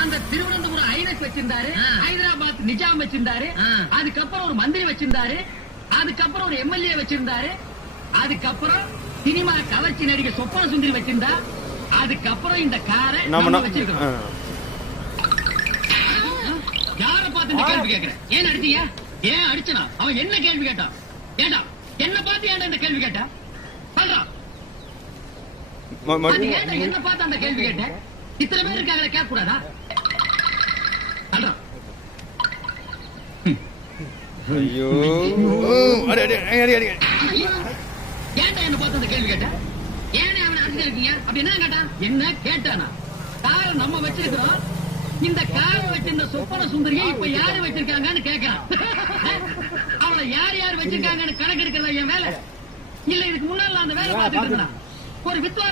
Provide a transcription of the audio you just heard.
அந்த திருவனந்தபுரம் ஐனஸ் வச்சிருந்தாரு, ஹைதராபாத் நிஜாம் வச்சிருந்தாரு, அதுக்கப்புறம் ஒரு மந்திரி வச்சிருந்தாரு, அதுக்கப்புறம் ஒரு எம்எல்ஏ வச்சிருந்தாரு, அதுக்கப்புறம் சினிமா கவர்ச்சி நடிகை சொப்பன சுந்தரி வச்சிருந்தா, அதுக்கப்புறம் இந்த காரை நம்ம வச்சிருக்கோம். யார பார்த்து இந்த கேள்வி கேட்கிறேன்? ஏன் அடிச்சீங்க? ஏன் அடிச்சனா? அவன் என்ன கேள்வி கேட்டான்? ஏண்டா என்ன பார்த்து ஏன்டா இந்த கேள்வி கேட்டா? சொல்றான். என்ன பார்த்து அந்த கேள்வி கேட்டேன்? இத்தனை பேர் இருக்காங்க, கேட்க கூடாதா? சொல்றான். ஐயோ ஏன்டா என்ன பார்த்து அந்த கேள்வி கேட்ட? ஏன் அவனை அடிச்சிருக்கீங்க? அப்படி என்ன கேட்டான்? என்ன கேட்டானா? காரை நம்ம வச்சிருக்கிறோம், இந்த காரை வச்சிருந்த சொப்பன சுந்தரியை இப்ப யாரு வச்சிருக்காங்கன்னு கேட்கிறான். அவளை யார் யார் வச்சிருக்காங்கன்னு கணக்கு எடுக்கிறதா என் வேலை? இல்ல இதுக்கு முன்னால அந்த வேலை பார்த்துட்டு இருந்தான். ஒரு வித்வான்